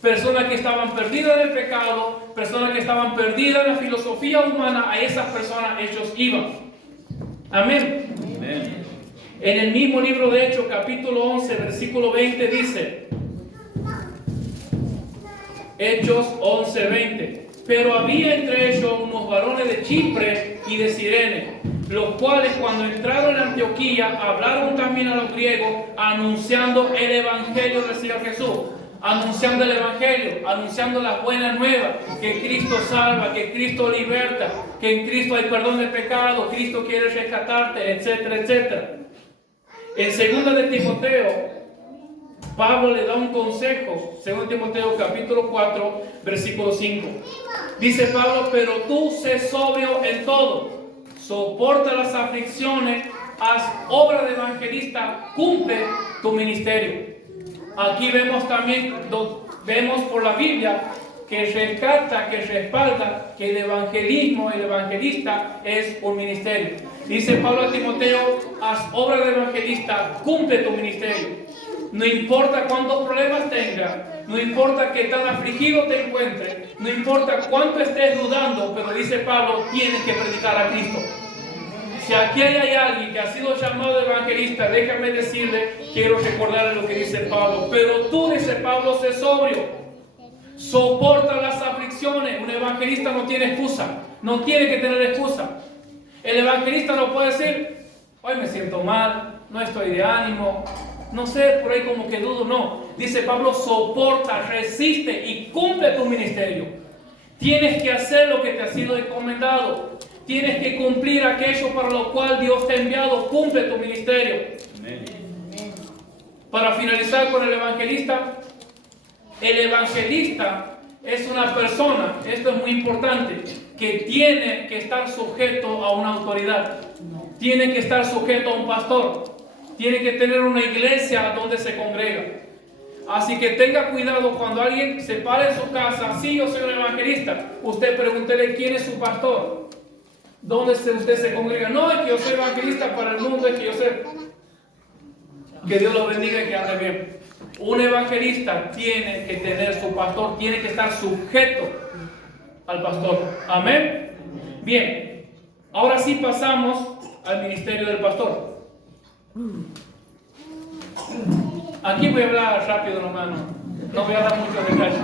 Personas que estaban perdidas en el pecado, personas que estaban perdidas en la filosofía humana. A esas personas ellos iban. Amén. Amén. En el mismo libro de Hechos, capítulo 11, versículo 20 dice, Hechos 11, 20. Pero había entre ellos unos varones de Chipre y de Cirene, los cuales cuando entraron en Antioquía hablaron también a los griegos, anunciando el evangelio del Señor Jesús. Anunciando el evangelio, anunciando las buenas nuevas, que Cristo salva, que Cristo liberta, que en Cristo hay perdón de pecado, Cristo quiere rescatarte, etcétera, etcétera. En 2 de Timoteo, Pablo le da un consejo, 2 Timoteo capítulo 4, versículo 5. Dice Pablo, pero tú sé sobrio en todo, soporta las aflicciones, haz obra de evangelista, cumple tu ministerio. Aquí vemos también, vemos por la Biblia que rescata, que respalda que el evangelismo, el evangelista es un ministerio. Dice Pablo a Timoteo, haz obra de evangelista, cumple tu ministerio. No importa cuántos problemas tengas, no importa qué tan afligido te encuentres, no importa cuánto estés dudando, pero dice Pablo, tienes que predicar a Cristo. Si aquí hay alguien que ha sido llamado evangelista, déjame decirle, quiero recordarle lo que dice Pablo. Pero tú, dice Pablo, sé sobrio, soporta las aflicciones. Un evangelista no tiene excusa, no tiene que tener excusa. El evangelista no puede decir, hoy me siento mal, no estoy de ánimo, no sé, por ahí como que dudo. No, dice Pablo, soporta, resiste y cumple tu ministerio. Tienes que hacer lo que te ha sido encomendado. Tienes que cumplir aquello para lo cual Dios te ha enviado. Cumple tu ministerio. Amén. Para finalizar con el evangelista es una persona, esto es muy importante, que tiene que estar sujeto a una autoridad. Tiene que estar sujeto a un pastor. Tiene que tener una iglesia donde se congrega. Así que tenga cuidado cuando alguien se para en su casa. Sí, yo soy un evangelista. Usted pregúntele quién es su pastor. ¿Dónde usted se congrega? No, es que yo soy evangelista para el mundo, es que yo sé. Que Dios los bendiga y que ande bien. Un evangelista tiene que tener su pastor, tiene que estar sujeto al pastor. Amén. Bien, ahora sí pasamos al ministerio del pastor. Aquí voy a hablar rápido, hermano. No voy a dar muchos detalles.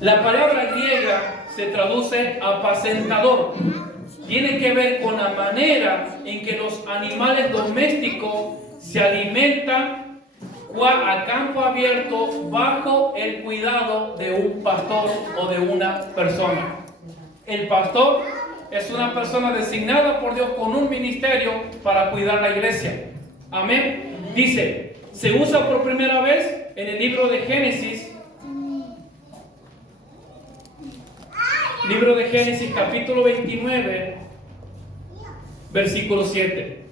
La palabra griega se traduce apacentador. Tiene que ver con la manera en que los animales domésticos se alimentan a campo abierto bajo el cuidado de un pastor o de una persona. El pastor es una persona designada por Dios con un ministerio para cuidar la iglesia. Amén. Dice, se usa por primera vez en el libro de Génesis. Libro de Génesis capítulo 29, versículo 7.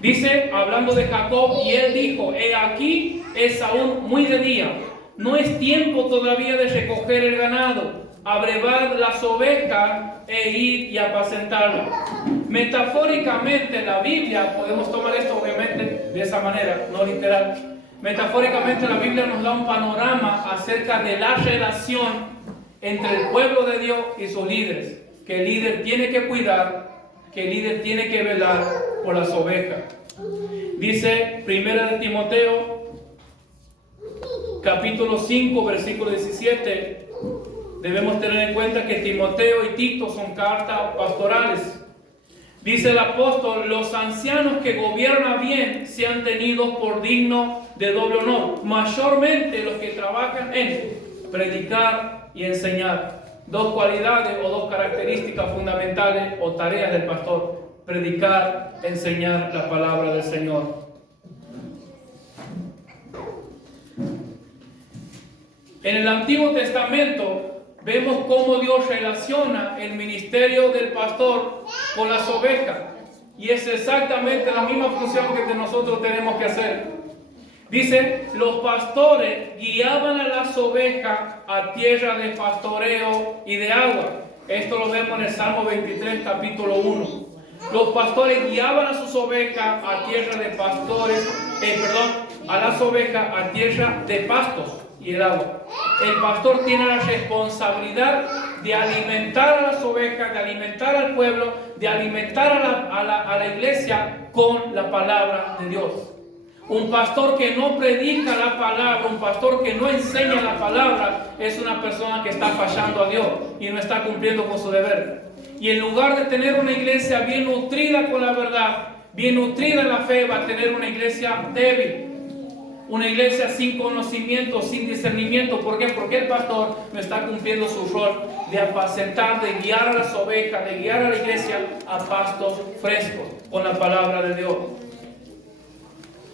Dice, hablando de Jacob, y él dijo: he aquí es aún muy de día, no es tiempo todavía de recoger el ganado, abrevad las ovejas e ir y apacentarlas. Metafóricamente la Biblia, podemos tomar esto obviamente de esa manera, no literal. Metafóricamente la Biblia nos da un panorama acerca de la relación entre el pueblo de Dios y sus líderes, que el líder tiene que cuidar, que el líder tiene que velar por las ovejas. Dice 1 de Timoteo, capítulo 5, versículo 17, debemos tener en cuenta que Timoteo y Tito son cartas pastorales. Dice el apóstol: los ancianos que gobiernan bien sean tenidos por dignos de doble honor, mayormente los que trabajan en predicar y enseñar. Dos cualidades o dos características fundamentales o tareas del pastor: predicar, enseñar la palabra del Señor. En el Antiguo Testamento vemos cómo Dios relaciona el ministerio del pastor con las ovejas, y es exactamente la misma función que nosotros tenemos que hacer. Dice: los pastores guiaban a las ovejas a tierra de pastoreo y de agua. Esto lo vemos en el Salmo 23, capítulo 1. Los pastores guiaban a sus ovejas a tierra de a las ovejas a tierra de pastos y el agua. El pastor tiene la responsabilidad de alimentar a las ovejas, de alimentar al pueblo, de alimentar a la iglesia con la palabra de Dios. Un pastor que no predica la palabra, un pastor que no enseña la palabra, es una persona que está fallando a Dios y no está cumpliendo con su deber. Y en lugar de tener una iglesia bien nutrida con la verdad, bien nutrida en la fe, va a tener una iglesia débil. Una iglesia sin conocimiento, sin discernimiento. ¿Por qué? Porque el pastor no está cumpliendo su rol de apacentar, de guiar a las ovejas, de guiar a la iglesia a pastos frescos con la palabra de Dios.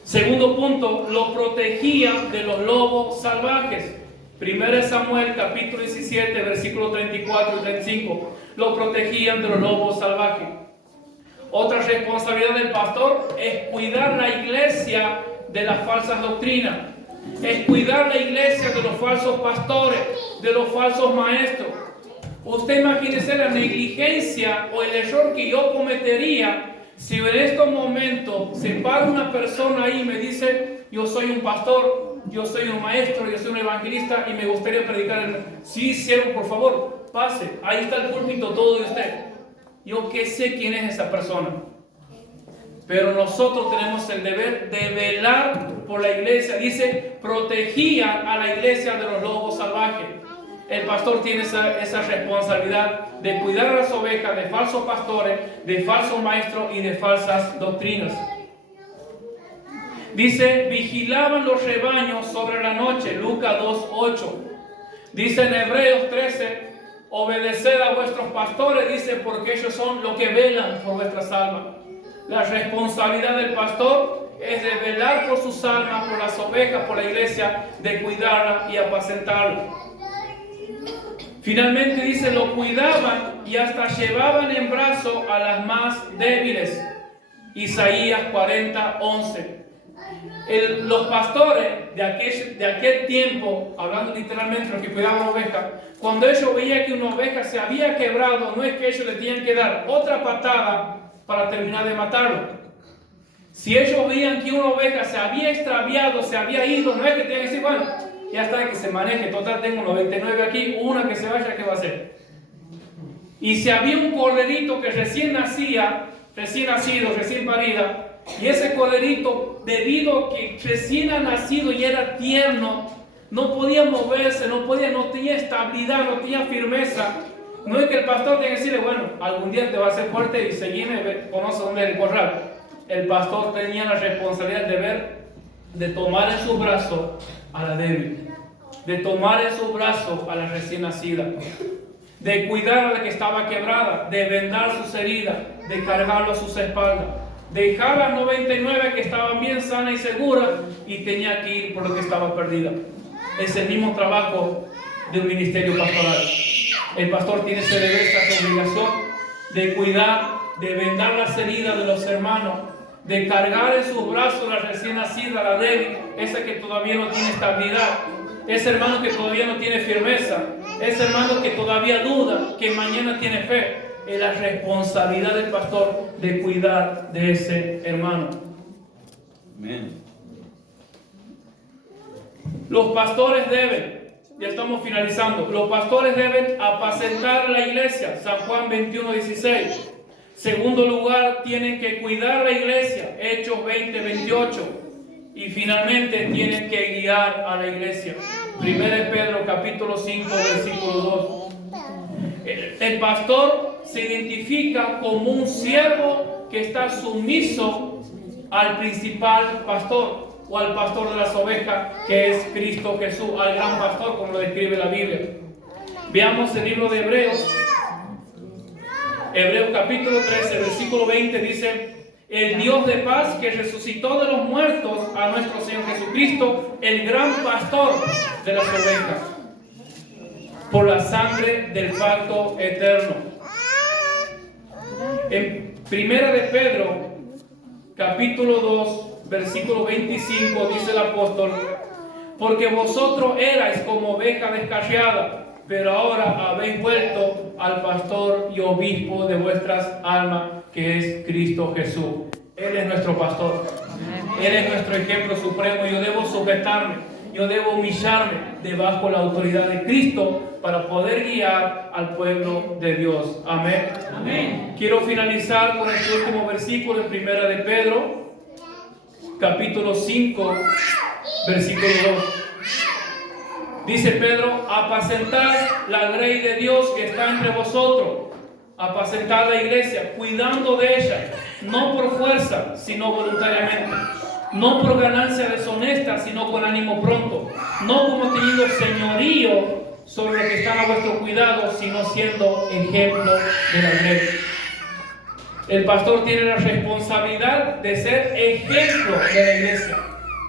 Segundo punto: lo protegía de los lobos salvajes. 1 Samuel capítulo 17, versículos 34 y 35. Lo protegían de los lobos salvajes. Otra responsabilidad del pastor es cuidar la iglesia de las falsas doctrinas, es cuidar la iglesia de los falsos pastores, de los falsos maestros. Usted imagínese la negligencia o el error que yo cometería si en estos momentos se para una persona ahí y me dice: yo soy un pastor, yo soy un maestro, yo soy un evangelista y me gustaría predicar. Sí, siervo, por favor, pase, ahí está el púlpito todo de usted. Yo qué sé quién es esa persona. Pero nosotros tenemos el deber de velar por la iglesia. Dice: protegían a la iglesia de los lobos salvajes. El pastor tiene esa responsabilidad de cuidar a las ovejas de falsos pastores, de falsos maestros y de falsas doctrinas. Dice: vigilaban los rebaños sobre la noche. Lucas 2:8. Dice en Hebreos 13: obedeced a vuestros pastores, dice, porque ellos son los que velan por vuestras almas. La responsabilidad del pastor es de velar por sus almas, por las ovejas, por la iglesia, de cuidarla y apacentarla. Finalmente dice: lo cuidaban y hasta llevaban en brazo a las más débiles. Isaías 40:11. Los pastores de aquel tiempo, hablando literalmente los que cuidaban ovejas, cuando ellos veían que una oveja se había quebrado, no es que ellos le tenían que dar otra patada para terminar de matarlo. Si ellos veían que una oveja se había extraviado, se había ido, no es que tenían que decir: bueno, ya está, que se maneje, total tengo 99 aquí, una que se vaya, ¿qué va a hacer? Y si había un corderito que recién nacido, recién parida, y ese corderito, debido a que recién ha nacido y era tierno, no podía moverse, no tenía estabilidad, no tenía firmeza, no es que el pastor tenga que decirle: bueno, algún día te va a hacer fuerte y seguime, conoce dónde es el corral. El pastor tenía la responsabilidad, el deber de tomar en sus brazos a la débil, de tomar en sus brazos a la recién nacida, de cuidar a la que estaba quebrada, de vendar sus heridas, de cargarlo a sus espaldas, dejar a 99 que estaban bien sanas y seguras y tenía que ir por lo que estaba perdida. Es el mismo trabajo de un ministerio pastoral. El pastor tiene ese deber, esa obligación de cuidar, de vendar las heridas de los hermanos, de cargar en sus brazos la recién nacida, la débil, esa que todavía no tiene estabilidad, ese hermano que todavía no tiene firmeza, ese hermano que todavía duda, que mañana tiene fe. Es la responsabilidad del pastor de cuidar de ese hermano. Amén. Los pastores deben, ya estamos finalizando, los pastores deben apacentar la iglesia, San Juan 21:16. Segundo lugar, tienen que cuidar la iglesia, Hechos 20:28. Y finalmente tienen que guiar a la iglesia, 1 Pedro capítulo 5, versículo 2. El pastor se identifica como un siervo que está sumiso al principal pastor o al pastor de las ovejas, que es Cristo Jesús, al gran pastor, como lo describe la Biblia. Veamos el libro de Hebreos. Hebreos capítulo 13, versículo 20 dice: el Dios de paz que resucitó de los muertos a nuestro Señor Jesucristo, el gran pastor de las ovejas, por la sangre del pacto eterno. En 1 de Pedro, capítulo 2, versículo 25, dice el apóstol: porque vosotros erais como oveja descarriada, pero ahora habéis vuelto al pastor y obispo de vuestras almas, que es Cristo Jesús. Él es nuestro pastor. Él es nuestro ejemplo supremo. Yo debo sujetarme, yo debo humillarme debajo de la autoridad de Cristo para poder guiar al pueblo de Dios. Amén. Amén. Quiero finalizar con este último versículo en 1 de Pedro, capítulo 5, versículo 2. Dice Pedro: apacentad la grey de Dios que está entre vosotros. Apacentad la iglesia, cuidando de ella, no por fuerza, sino voluntariamente. No por ganancia deshonesta, sino con ánimo pronto. No como teniendo señorío sobre los que están a vuestro cuidado, sino siendo ejemplo de la grey. El pastor tiene la responsabilidad de ser ejemplo de la iglesia,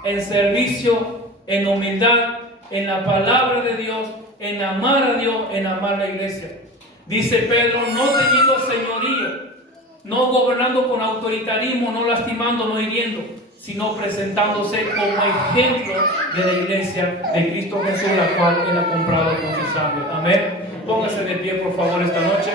en servicio, en humildad, en la palabra de Dios, en amar a Dios, en amar la iglesia. Dice Pedro: no teniendo señorío, no gobernando con autoritarismo, no lastimando, no hiriendo, sino presentándose como ejemplo de la iglesia de Cristo Jesús, la cual Él ha comprado con su sangre. Amén. Póngase de pie, por favor, esta noche.